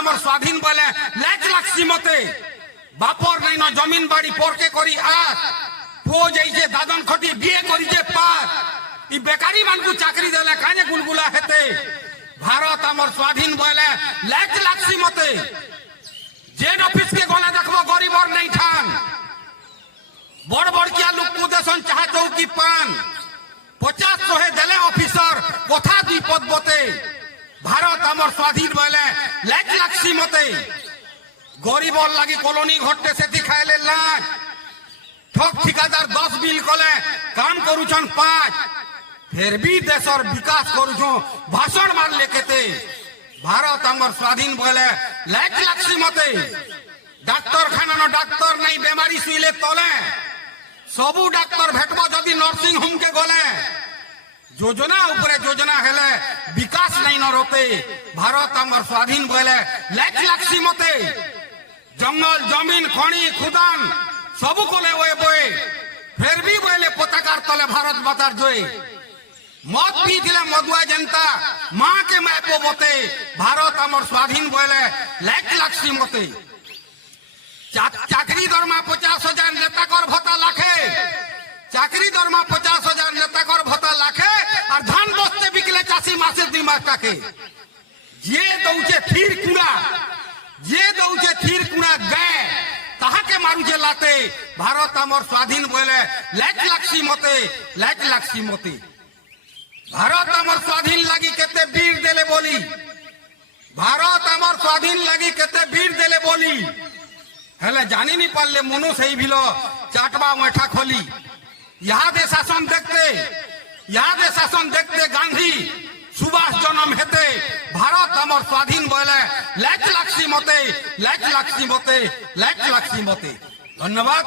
আমার স্বাধীন বলে লেখ লাগছি মতে বাপর নাই না জমিন বাড়ি পরকে করি আর পুଅ যাইছে দাদন খটি বিয়ে করিছে পার ই বেকারি মানকু চাকরি দেলে কানে গুলগুলা হেতে ভারত আমার স্বাধীন বলে লেখ লাগছি মতে জেন অফিস কে গলা দেখবো গরিবর নাই ঠান বড় বড়কিয়া লোক দেশন চাহা চৌকি পান 50-100 দেলে অফিসার কথা দুই পদ বতে ভারত আমার স্বাধীন বলে লেখ লাগছি মতে গরিবর লাগি কলোনি ঘটতে সেটি খাইলে লাখ ঠক ঠিকাদার 10 বিল কলে কাম করুছন 5 ফের বি দেশর বিকাশ করুছ ভাষণ মারলে কেতে ভারত আমার স্বাধীন বলে লেখ লাগছি মতে ডাক্তারখানা ডাক্তার নাই বেমারি শুইলে তলে সবু ডাক্তার ভেটব যদি নর্সিং হোম কে গলে যোজনা উপরে যোজনা হেলে বিকাশ নাই নরতে ভারত আমার স্বাধীন বলে লেখ লাগছি মতে জঙ্গল জমিন খনি খুদান সবু কলে ওয়ে বয়ে ফের বি বলে পতাকার তলে ভারত মাতার জয় মদ পিছিলে মদুয়া জনতা মা কে মাপো মতে ভারত আমার স্বাধীন বলে লেখ লাগছি মতে চাকরি দরমা 50,000 নেতা কর ভত্তা লাখে চাকরি দরমা 50,000 নেতা কর ভত্তা লাখে আর ধান বস্তে বিকলে চাষি মাসে 2 মাস টাকে যে দৌছে থির কুড়া যে দৌছে থির কুড়া গে তাহাকে মারুছে লাতে ভারত আমার স্বাধীন বলে লেখ লাগছি মতে লেখ লাগছি মতে ভারত আমার স্বাধীন লাগি কেতে বীর দেলে বলি ভারত আমার স্বাধীন লাগি কেতে বীর দেলে বলি হেলে জানিনি পারলে মনু সেই ভিল চাটবা মেঠা খলি ইহাদে শাসন দেখতে গান্ধী সুভাষ জন্ম হেতে ভারত আমার স্বাধীন বলে লেখ লাগছি মতে লেখ লাগছি মতে লেখ লাগছি মতে ধন্যবাদ।